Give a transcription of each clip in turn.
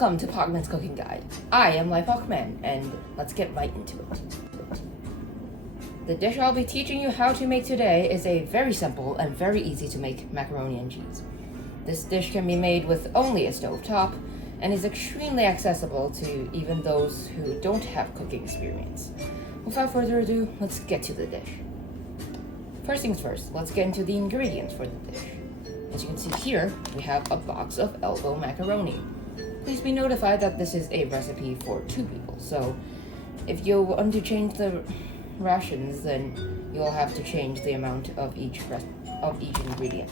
Welcome to Pogman's Cooking Guide. I am Pogman, and let's get right into it. The dish I'll be teaching you how to make today is a very simple and very easy to make macaroni and cheese. This dish can be made with only a stovetop and is extremely accessible to even those who don't have cooking experience. Without further ado, let's get to the dish. First things first, let's get into the ingredients for the dish. As you can see here, we have a box of elbow macaroni. Please be notified that this is a recipe for 2 people, so if you want to change the rations, then you'll have to change the amount of each ingredient.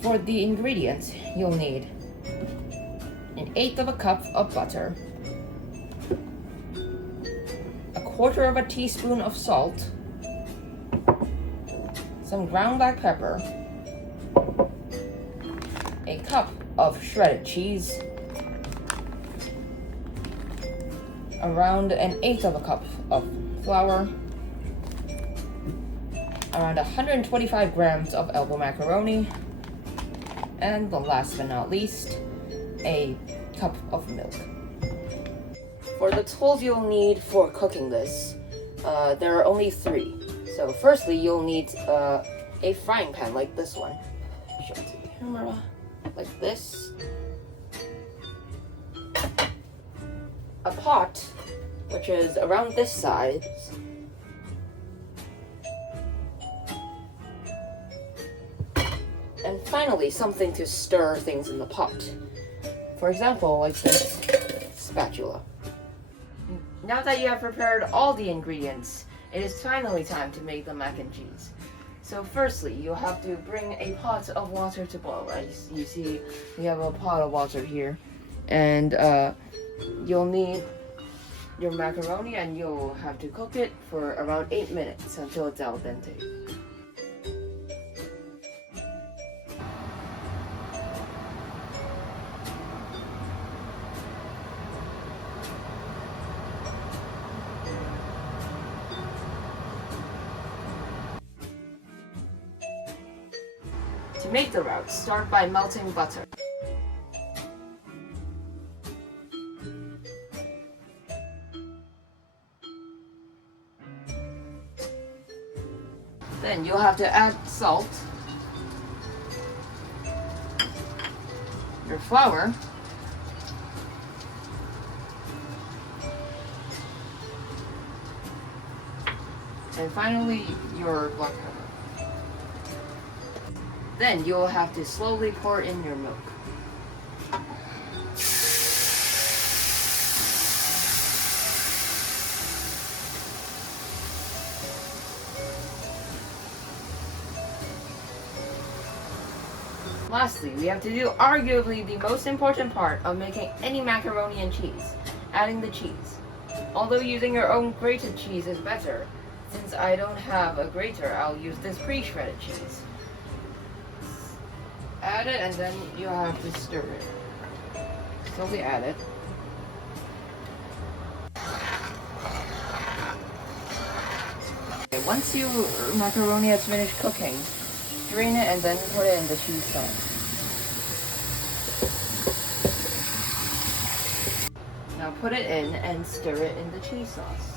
For the ingredients, you'll need 1/8 cup of butter, 1/4 teaspoon of salt, some ground black pepper, a cup of shredded cheese, around 1/8 cup of flour, around 125 grams of elbow macaroni, and the last but not least, a cup of milk. For the tools you'll need for cooking this, there are only 3. So firstly, you'll need a frying pan like this one. Show it to the camera, like this. A pot, which is around this size. And finally, something to stir things in the pot. For example, like this spatula. Now that you have prepared all the ingredients, it is finally time to make the mac and cheese. So firstly, you'll have to bring a pot of water to boil. As you see, we have a pot of water here. And you'll need your macaroni, and you'll have to cook it for around 8 minutes until it's al dente. To make the roux, start by melting butter. Then you'll have to add salt, your flour, and finally your black pepper. Then you'll have to slowly pour in your milk. Lastly, we have to do arguably the most important part of making any macaroni and cheese, adding the cheese. Although using your own grated cheese is better, since I don't have a grater, I'll use this pre-shredded cheese. Add it, and then you'll have to stir it. Slowly add it. Okay, once your macaroni has finished cooking, drain it and then put it in the cheese sauce. Now put it in and stir it in the cheese sauce.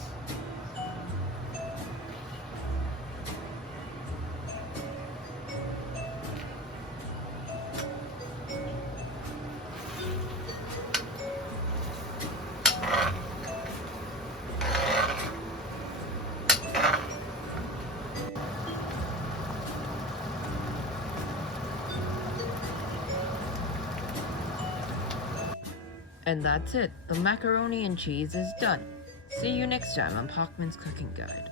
And that's it. The macaroni and cheese is done. See you next time on Pogman's Cooking Guide.